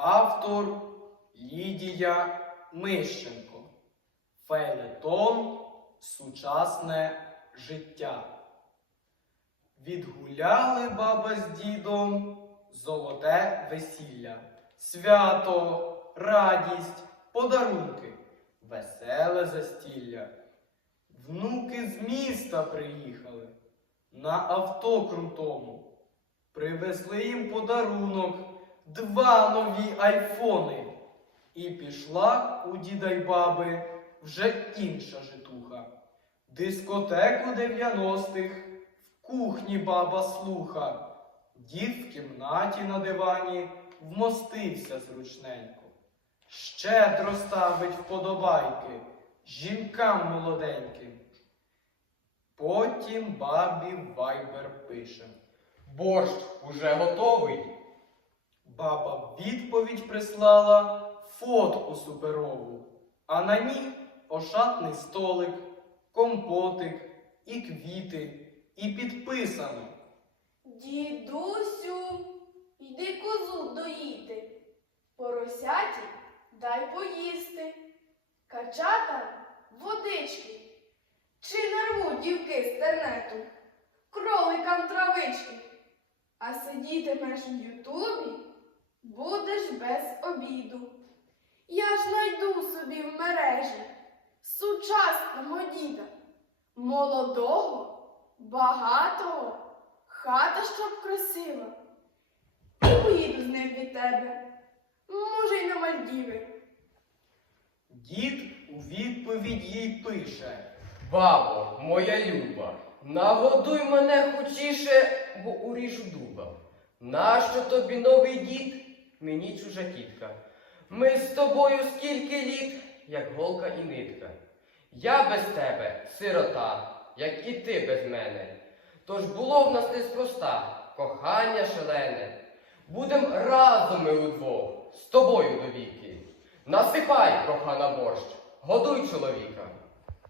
Автор Лідія Мищенко. Фейлетон Сучасне життя. Відгуляли баба з дідом золоте весілля, свято, радість, подарунки, веселе застілля. Внуки з міста приїхали на авто крутому. Привезли їм подарунок, два нові айфони. І пішла у діда й баби вже інша житуха. Дискотеку 90-х в кухні баба слуха. Дід в кімнаті на дивані вмостився зручненько. Щедро ставить вподобайки жінкам молоденьким. Потім бабі вайбер пише. Борщ уже готовий. Баба відповідь прислала фотку суперову, а на ній ошатний столик, компотик і квіти, і підписано. Дідусю, йди козу доїти, поросяті дай поїсти, качата водички, чи нарвуть дівки з тернету, кроликам травички, а сидітимеш в Ютубі, будеш без обіду. Я ж найду собі в мережі сучасного діда, молодого, багатого. Хата щоб красива. І поїду з ним від тебе. Може, й на Мальдіви. Дід у відповідь їй пише. Бабо, моя люба, нагодуй мене хочіше, бо уріжу дуба. Нащо тобі новий дід? Мені чужа тітка. Ми з тобою скільки літ, як голка і нитка. Я без тебе сирота, як і ти без мене. Тож було в нас неспроста, кохання шалене. Будем разом ми удвох, з тобою довіки. Насипай, кохана борщ, годуй чоловіка.